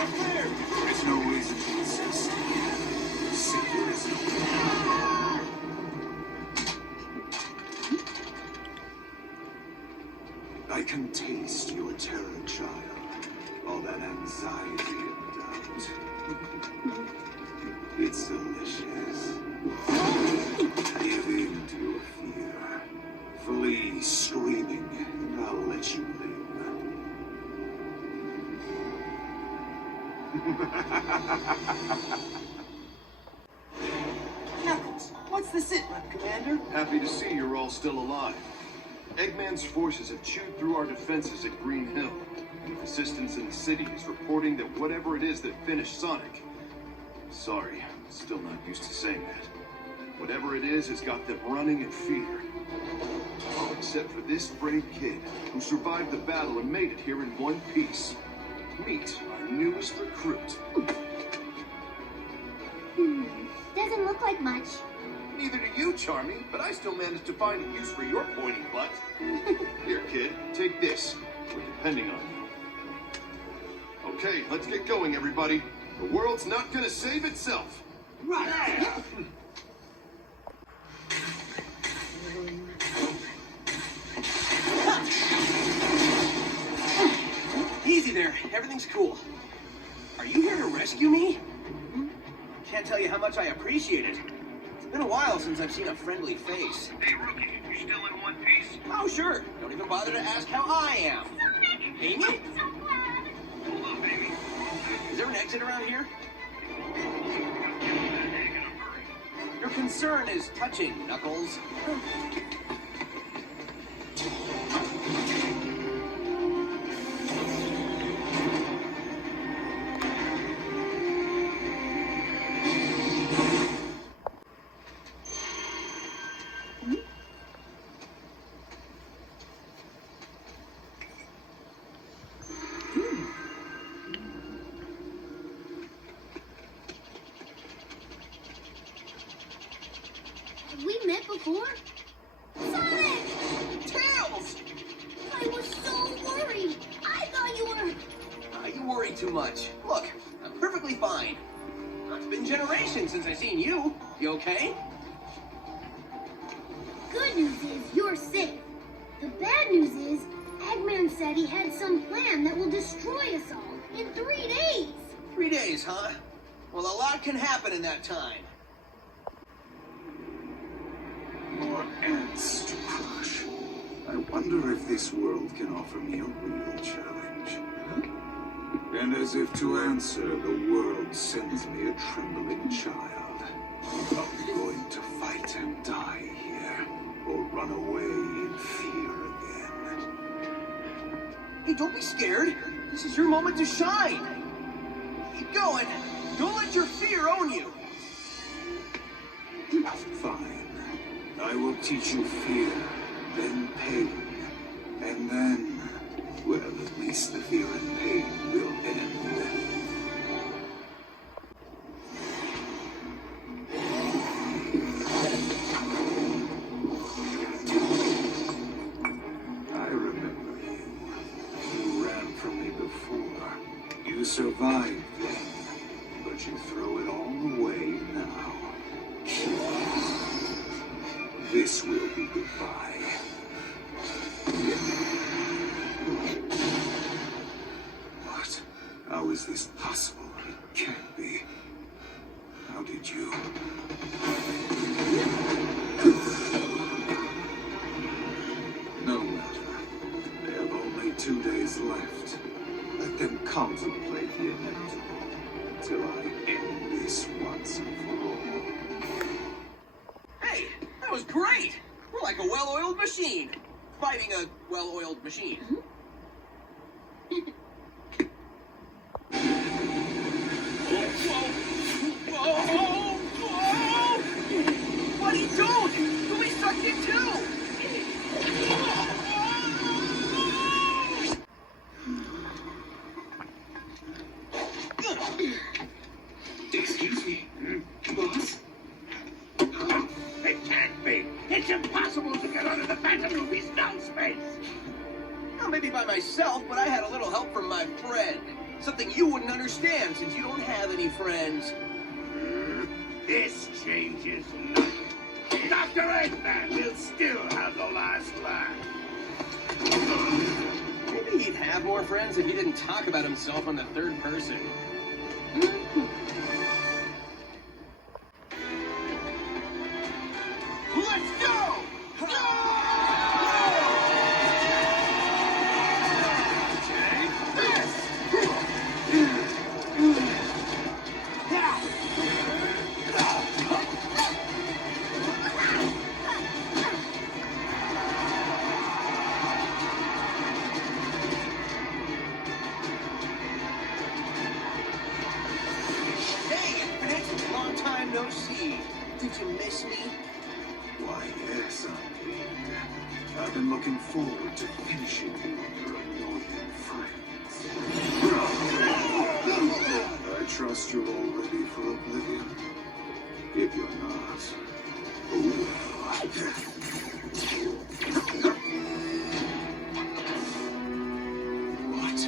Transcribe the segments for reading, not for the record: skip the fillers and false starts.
There's no reason to insist. Savior is no. I can taste your terror, child. All that anxiety and doubt. It's delicious. Give in to your fear. Flee screaming, and I'll let you live. Knuckles, what's the sit rep, Commander? Happy to see you're all still alive. Eggman's forces have chewed through our defenses at Green Hill. And the resistance in the city is reporting that whatever it is that finished Sonic... Sorry, still not used to saying that. Whatever it is has got them running in fear. All except for this brave kid who survived the battle and made it here in one piece. Meet our newest recruit. Doesn't look like much. Neither do you, Charmy, but I still managed to find a use for your pointy butt. Here, kid, take this. We're depending on you. Okay, let's get going, everybody. The world's not gonna save itself. Right. Easy there. Everything's cool. Are you here to rescue me? Can't tell you how much I appreciate it. It's been a while since I've seen a friendly face. Hey, Rookie, you still in one piece? Oh, sure. Don't even bother to ask how I am. Sonic! Amy? I'm so glad! Hold up, baby. Is there an exit around here? Get that egg in a hurry. Your concern is touching, Knuckles. Have we met before? Sonic! Tails! I was so worried. I thought you were... You worry too much. Look, I'm perfectly fine. It's been generations since I've seen you. You okay? Good news is you're safe. The bad news is Eggman said he had some plan that will destroy us all in 3 days. 3 days, huh? Well, a lot can happen in that time. More ants to crush. I wonder if this world can offer me a real challenge. And as if to answer, the world sends me a trembling child. Are we going to fight and die here, or run away in fear again? Hey, don't be scared. This is your moment to shine. Keep going. Don't let your fear own you. Fine. I will teach you fear, then pain, and then, well, at least the fear and pain will end. I remember you. You ran from me before. You survived then, but you throw it all away now. This will be goodbye. What? How is this possible? It can't be. How did you? No matter. They have only 2 days left. Let them contemplate the inevitable until I end this once and for all. Hey, that was great. We're like a well-oiled machine. Fighting a well-oiled machine. Buddy, don't! You'll be sucked in too! Excuse me, boss? It can't be! It's impossible to get out of the Phantom Movie's null space! Well, maybe by myself, but I had a little help from Something you wouldn't understand since you don't have any friends. This changes nothing. Dr. Eggman will still have the last laugh. Maybe he'd have more friends if he didn't talk about himself on the third person. Let's go! Hey, Infinite! Long time no see. Did you miss me? Why, yes, I've been looking forward to finishing you and your annoying friends. I trust you're all ready for oblivion. If you're not, what?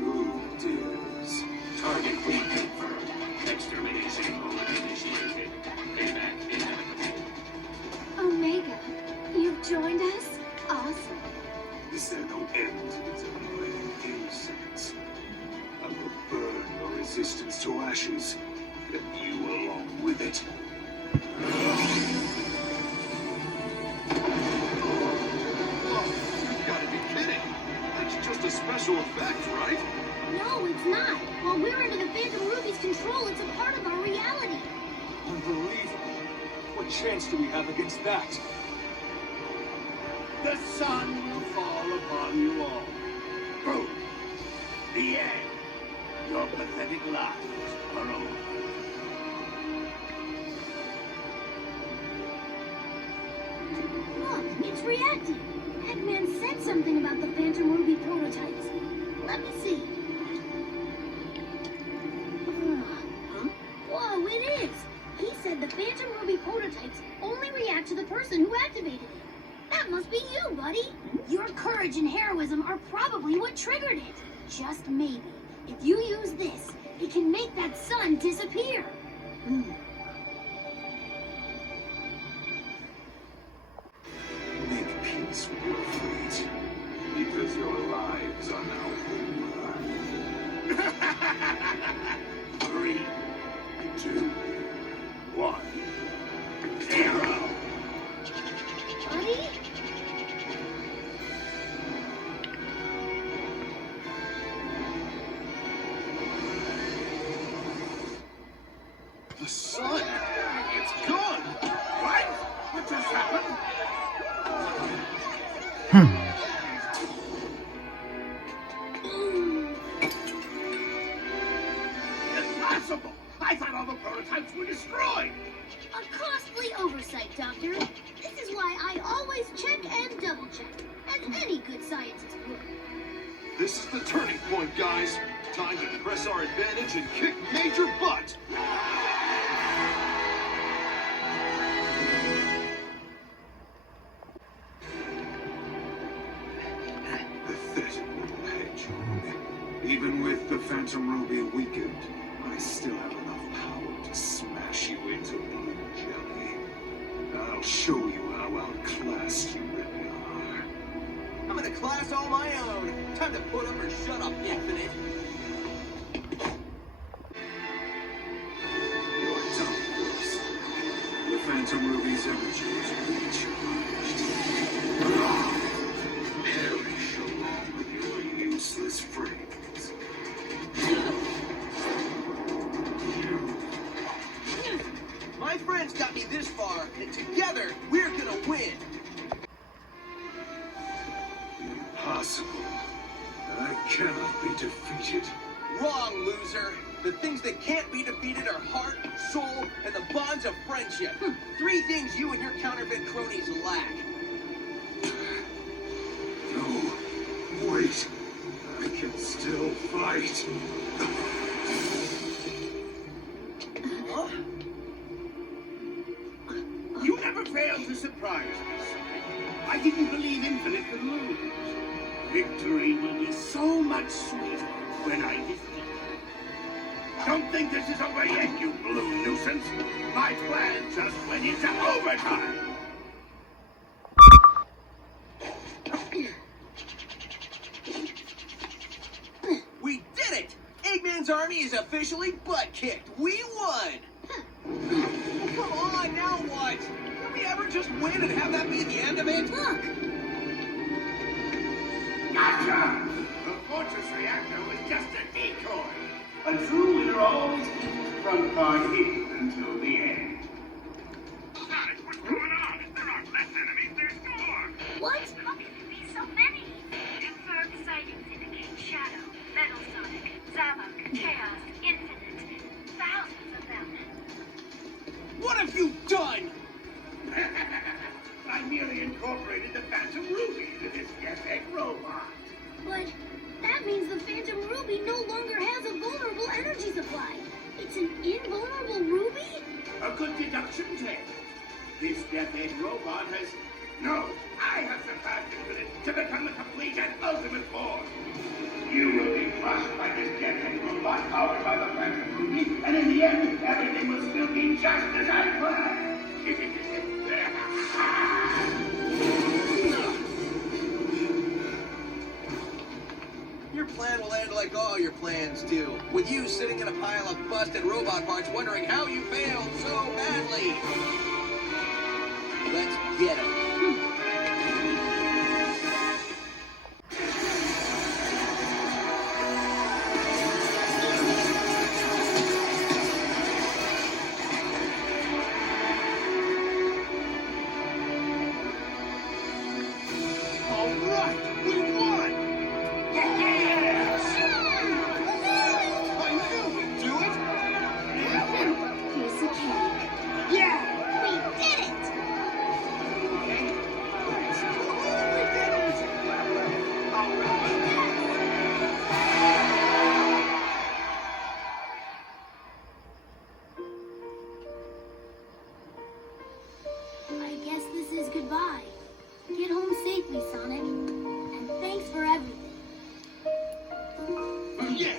Who dares? Target reconfirmed. Extermination mode initiated. Payback inevitable. Omega, you've joined us? Awesome. Is there no end to this annoying insects? I will burn your resistance to ashes, and you along with it. Whoa, you've got to be kidding. That's just a special effect, right? No, it's not. While we're under the Phantom Ruby's control, it's a part of our reality. Unbelievable. What chance do we have against that? The sun will fall upon you all. Boom. The end. Your pathetic lives are over. Look, it's reacting. Eggman said something about the Phantom Ruby prototypes. Let me see. Huh? Whoa, it is! He said the Phantom Ruby prototypes only react to the person who activated it. That must be you, buddy. Your courage and heroism are probably what triggered it. Just maybe, if you use this, it can make that sun disappear. Make peace with your fate, because your lives are now over. 3, 2, 1, 0. Buddy? The sun! It's gone! What? What just happened? Impossible! I thought all the prototypes were destroyed! A costly oversight, Doctor. This is why I always check and double check, as any good scientist would. This is the turning point, guys. Time to press our advantage and kick major butt! Pathetic little hedgehog. Even with the Phantom Ruby weakened, I still have enough power to smash you into blue jelly. I'll show you how outclassed you really are. I'm in a class all my own. Time to put up or shut up, Infinite. You're done for this. The Phantom Ruby's energy is recharged. Perish along with your useless friends. My friends got me this far, and together, we're gonna win. Impossible. I cannot be defeated. Wrong, loser. The things that can't be defeated are heart, soul, and the bonds of friendship. 3 things you and your counterfeit cronies lack. No, wait. I can still fight. Huh? You never fail to surprise me. I didn't believe Infinite could lose. Victory will be so much sweeter when I defeat Don't think this is over yet, you blue nuisance. My plan just went into overtime. We did it! Eggman's army is officially butt-kicked. We won! Come on, now what? Can we ever just win and have that be the end of it? Look! Gotcha! The fortress reactor was just a decoy. A true winner always keeps the front card hidden until the end. Sonic, what's going on? There aren't less enemies, there's more! What? How can there be so many? Confirmed sightings indicate Shadow, Metal Sonic, Zavok, Chaos, Infinite. Thousands of them. What have you done? I merely incorporated the Phantom Ruby to this Death Egg robot. But that means the Phantom Ruby no longer has a vulnerable energy supply. It's an invulnerable ruby? A good deduction, Ted. This Death Egg robot has... No, I have surpassed it with it to become the complete and ultimate force. You will be crushed by this Death Egg robot powered by the Phantom Ruby, and in the end, everything will still be just as I planned. Your plan will end like all your plans do, with you sitting in a pile of busted robot parts wondering how you failed so badly. Let's get him. All right, we won! I knew we'd do it! Here's the key. Yeah! We did it! Okay. We did it! All right. I guess this is goodbye. Get home safely, Sonic. And thanks for everything. Yeah!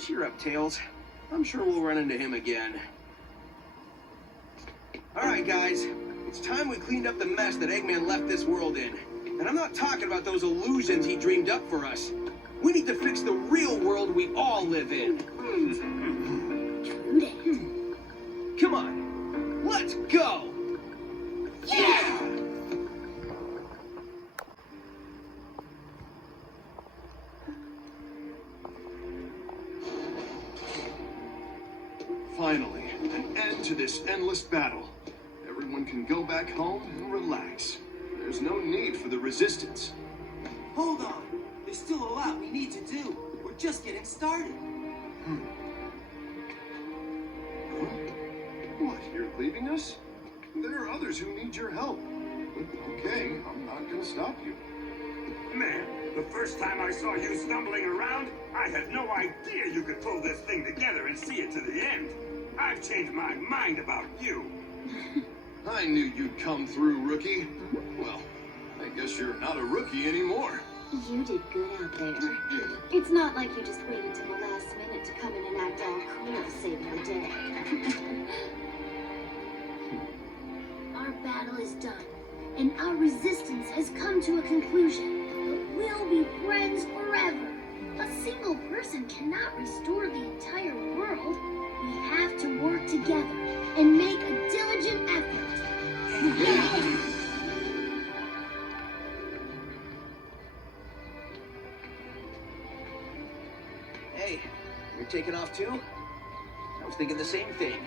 Cheer up, Tails. I'm sure we'll run into him again. Alright, guys. It's time we cleaned up the mess that Eggman left this world in. And I'm not talking about those illusions he dreamed up for us. We need to fix the real world we all live in. True that. Come on. Let's go! Yeah! Finally, an end to this endless battle. Everyone can go back home and relax. There's no need for the resistance. Hold on. There's still a lot we need to do. We're just getting started. Huh? What, you're leaving us? There are others who need your help. But okay, I'm not gonna stop you. Man, the first time I saw you stumbling around, I had no idea you could pull this thing together and see it to the end. I've changed my mind about you. I knew you'd come through, rookie. Well, I guess you're not a rookie anymore. You did good out there. It's not like you just waited till the last minute to come in and act all cool, saving the day. Our battle is done, and our resistance has come to a conclusion. But we'll be friends forever. A single person cannot restore the entire world. We have to work together and make a diligent effort. Hey, you're taking off too? I was thinking the same thing.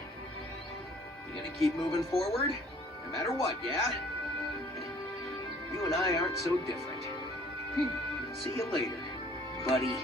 You gonna keep moving forward? No matter what, yeah? You and I aren't so different. See you later, buddy.